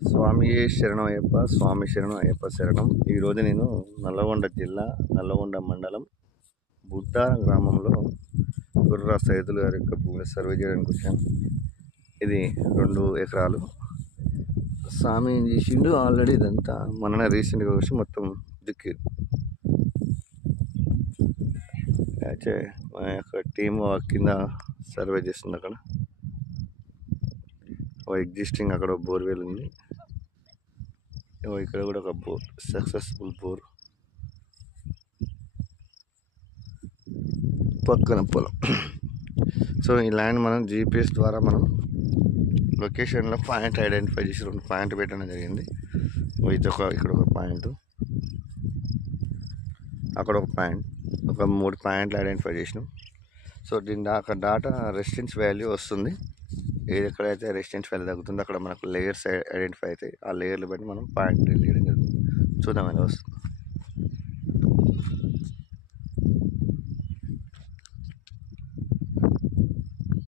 స్వామి శరణం అయ్యప్ప, స్వామి శరణం అయ్యప్ప శరణం. ఈరోజు నేను నల్లగొండ జిల్లా, నల్లగొండ మండలం బుద్దారం గ్రామంలో గుర్రా సైదులు గారి యొక్క భూమిని సర్వే చేయడానికి వచ్చాను. ఇది 2 ఎకరాలు. స్వామి ఏం చేసిండు ఆల్రెడీ ఇదంతా మననే రీసెంట్గా వచ్చి మొత్తం దిక్కి అయితే మా యొక్క టీము కింద సర్వే చేస్తుంది. అక్కడ ఎగ్జిస్టింగ్ అక్కడ బోర్వెల్ ఉంది. ఇక్కడ కూడా ఒక బోర్, సక్సెస్ఫుల్ బోర్, పక్కన పొలం. సో ఈ ల్యాండ్ మనం GPS ద్వారా మనం లొకేషన్లో పాయింట్ ఐడెంటిఫై చేసి 2 పాయింట్ పెట్టడం జరిగింది. ఇక్కడ ఒక పాయింట్, అక్కడ ఒక పాయింట్, ఒక 3 పాయింట్లు ఐడెంటిఫై చేసినాం. సో దీని దాకా డాటా రెసిస్టెన్స్ వాల్యూ వస్తుంది. ఎక్కడైతే రెసిస్టెన్స్ వాల్యూ తగ్గుతుందో అక్కడ మనకు లేయర్స్ ఐడెంటిఫై అవుతాయి. ఆ లేయర్లు బట్టి మనం పాయింట్ డ్రిల్ చేయడం జరుగుతుంది. చూద్దాం ఎలా వస్తుంది.